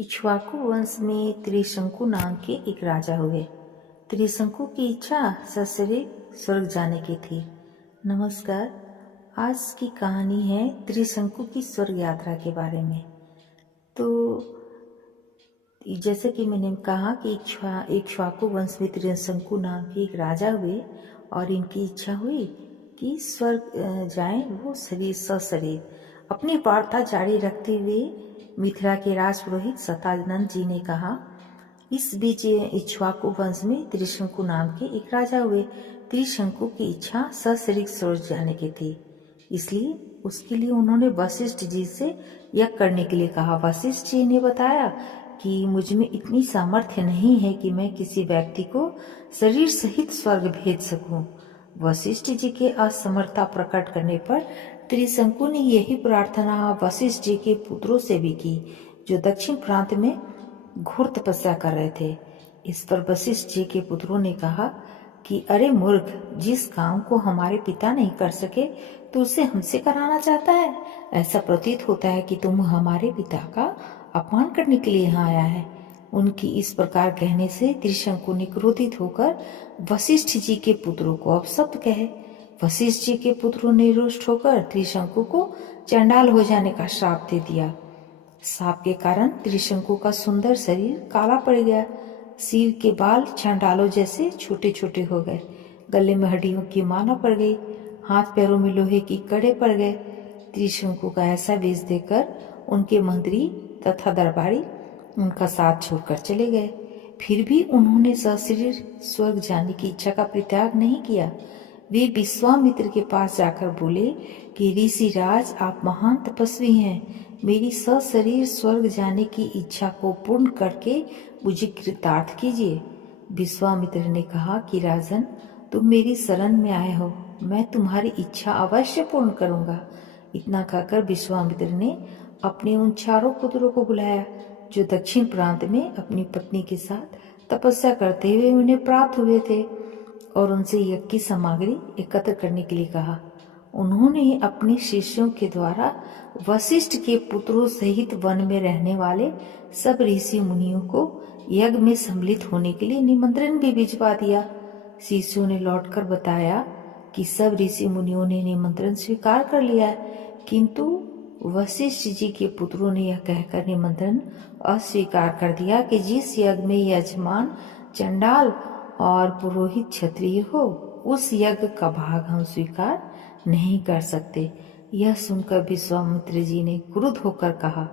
इक्ष्वाकु वंश में त्रिशंकु नाम के एक राजा हुए। त्रिशंकु की इच्छा ससुराल स्वर्ग जाने की थी। नमस्कार, आज की कहानी है त्रिशंकु की स्वर्ग यात्रा के बारे में। तो जैसे कि मैंने कहा कि इक्ष्वाकु वंश में त्रिशंकु नाम के एक राजा हुए और इनकी इच्छा हुई कि स्वर्ग जाएं वो सशरीर। अपनी वार्ता जारी रखते हुए मिथिला के राजपुरोहित शतानंद जी ने कहा, इस बीच इक्ष्वाकु वंश में त्रिशंकु नाम के एक राजा हुए। त्रिशंकु की इच्छा सशरीर स्वर्ग जाने की थी, इसलिए उसके लिए उन्होंने वशिष्ठ जी से यज्ञ करने के लिए कहा। वशिष्ठ जी ने बताया कि मुझ में इतनी सामर्थ्य नहीं है कि मैं किसी व्यक्ति को शरीर सहित स्वर्ग भेज सकूं। वशिष्ठ जी के असमर्थता प्रकट करने पर त्रिशंकु ने यही प्रार्थना वशिष्ठ जी के पुत्रों से भी की, जो दक्षिण प्रांत में घोर तपस्या कर रहे थे। इस पर वशिष्ठ जी के पुत्रों ने कहा कि अरे मूर्ख, जिस काम को हमारे पिता नहीं कर सके तो उसे हमसे कराना चाहता है। ऐसा प्रतीत होता है कि तुम हमारे पिता का अपमान करने के लिए यहाँ आया है। उनकी इस प्रकार कहने से त्रिशंकु ने क्रोधित होकर वशिष्ठ जी के पुत्रों को अपशब्द कहे। वशिष्ठ जी के पुत्रों ने रुष्ट होकर त्रिशंकु को चंडाल हो जाने का श्राप दे दिया। श्राप के कारण त्रिशंकु का सुंदर शरीर काला पड़ गया। सिर के बाल चंडालों जैसे छोटे छोटे हो गए। गले में हड्डियों की माला पड़ गई। हाथ पैरों में लोहे की कड़े पड़ गए। त्रिशंकु का ऐसा वेश देखकर उनके मंत्री तथा दरबारी उनका साथ छोड़कर चले गए। फिर भी उन्होंने सशरीर स्वर्ग जाने की इच्छा का परित्याग नहीं किया। वे विश्वामित्र के पास जाकर बोले कि ऋषि राज, आप महान तपस्वी हैं। मेरी सशरीर स्वर्ग जाने की इच्छा को पूर्ण करके मुझे कृतार्थ कीजिए। विश्वामित्र ने कहा कि राजन, तुम मेरी शरण में आए हो, मैं तुम्हारी इच्छा अवश्य पूर्ण करूंगा। इतना कहकर विश्वामित्र ने अपने उन चारों पुत्रों को बुलाया जो दक्षिण प्रांत में अपनी पत्नी के साथ तपस्या करते हुए उन्हें प्राप्त हुए थे, और उनसे यज्ञ की सामग्री एकत्र करने के लिए कहा। उन्होंने अपने शिष्यों के द्वारा वशिष्ठ के पुत्रों सहित वन में रहने वाले सब ऋषि मुनियों को यज्ञ में सम्मिलित होने के लिए निमंत्रण भी भिजवा दिया। शिष्यों ने लौटकर बताया कि सब ऋषि मुनियों ने निमंत्रण स्वीकार कर लिया, किंतु वशिष्ठ जी के पुत्रों ने यह कहकर निमंत्रण अस्वीकार कर दिया कि जिस यज्ञ में यजमान चंडाल और पुरोहित क्षत्रिय हो, उस यज्ञ का भाग हम स्वीकार नहीं कर सकते। यह सुनकर विश्वामित्र जी ने क्रुद्ध होकर कहा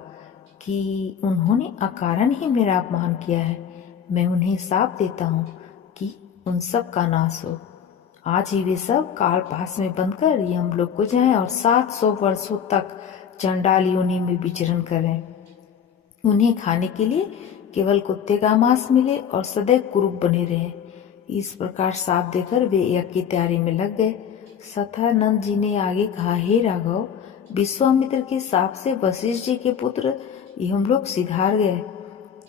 कि उन्होंने अकारण ही मेरा अपमान किया है। मैं उन्हें शाप देता हूँ कि उन सब का नाश हो। आज ही वे सब काल पास में बंधकर यमलोक को जाएं और 700 वर्षों तक चंडाल योनि में विचरण करें। उन्हें खाने के लिए केवल कुत्ते का मांस मिले और सदैव कुरूप बने रहे। इस प्रकार शाप देकर वे यज्ञ की तैयारी में लग गए। शतानंद जी ने आगे कहा, हे राघव, विश्वामित्र के शाप से वशिष्ठ जी के पुत्र यमलोक सिधार गए।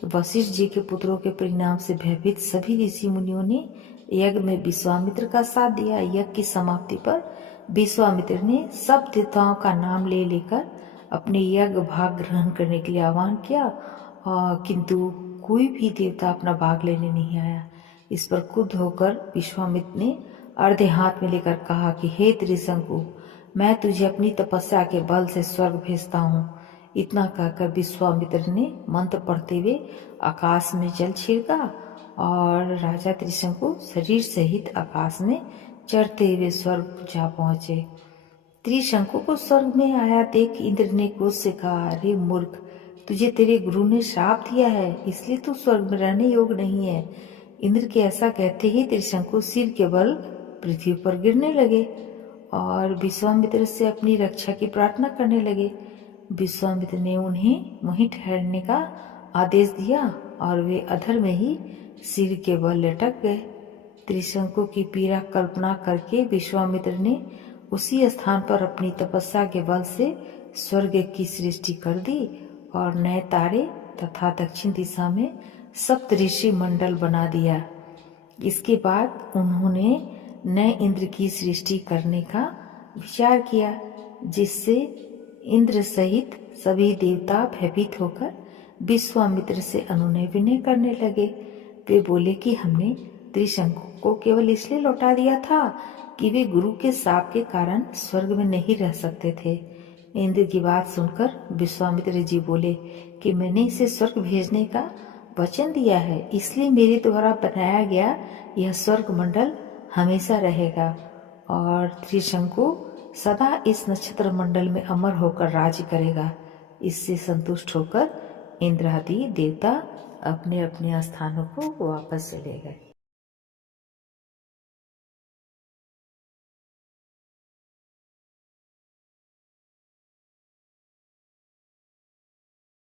वशिष्ठ जी के पुत्रों के परिणाम से भयभीत सभी ऋषि मुनियों ने यज्ञ में विश्वामित्र का साथ दिया। यज्ञ की समाप्ति पर विश्वामित्र ने सब देवताओं का नाम ले लेकर अपने यज्ञ भाग ग्रहण करने के लिए आह्वान किया, किंतु कोई भी देवता अपना भाग लेने नहीं आया। इस पर क्रुद्ध होकर विश्वामित्र ने अर्धे हाथ में लेकर कहा कि हे त्रिशंकु, मैं तुझे अपनी तपस्या के बल से स्वर्ग भेजता हूँ। इतना कहकर विश्वामित्र ने मंत्र पढ़ते हुए आकाश में जल छिड़का और राजा त्रिशंकु शरीर सहित आकाश में चढ़ते हुए स्वर्ग जा पहुंचे। त्रिशंकु को स्वर्ग में आया देख इंद्र ने क्रोध से कहा, अरे मूर्ख, तुझे तेरे गुरु ने श्राप दिया है, इसलिए तू स्वर्ग में रहने योग्य नहीं है। इंद्र के ऐसा कहते ही त्रिशंकु सिर के बल पृथ्वी पर गिरने लगे और विश्वामित्र से अपनी रक्षा की प्रार्थना करने लगे। विश्वामित्र ने उन्हें वहीं ठहरने का आदेश दिया और वे अधर में ही सिर के बल लटक गए। त्रिशंकु की पीड़ा कल्पना करके विश्वामित्र ने उसी स्थान पर अपनी तपस्या के बल से स्वर्ग की सृष्टि कर दी और नए तारे तथा दक्षिण दिशा में सप्त ऋषि मंडल बना दिया। इसके बाद उन्होंने नए इंद्र की सृष्टि करने का विचार किया, जिससे इंद्र सहित सभी देवता भयभीत होकर विश्वामित्र से अनुनय विनय करने लगे। वे बोले कि हमने त्रिशंकु को केवल इसलिए लौटा दिया था कि वे गुरु के शाप के कारण स्वर्ग में नहीं रह सकते थे। इंद्र की बात सुनकर विश्वामित्र जी बोले कि मैंने इसे स्वर्ग भेजने का वचन दिया है, इसलिए मेरे द्वारा बनाया गया यह स्वर्ग मंडल हमेशा रहेगा और त्रिशंकु सदा इस नक्षत्र मंडल में अमर होकर राज्य करेगा। इससे संतुष्ट होकर इंद्र आदि देवता अपने अपने स्थानों को वापस चले गए।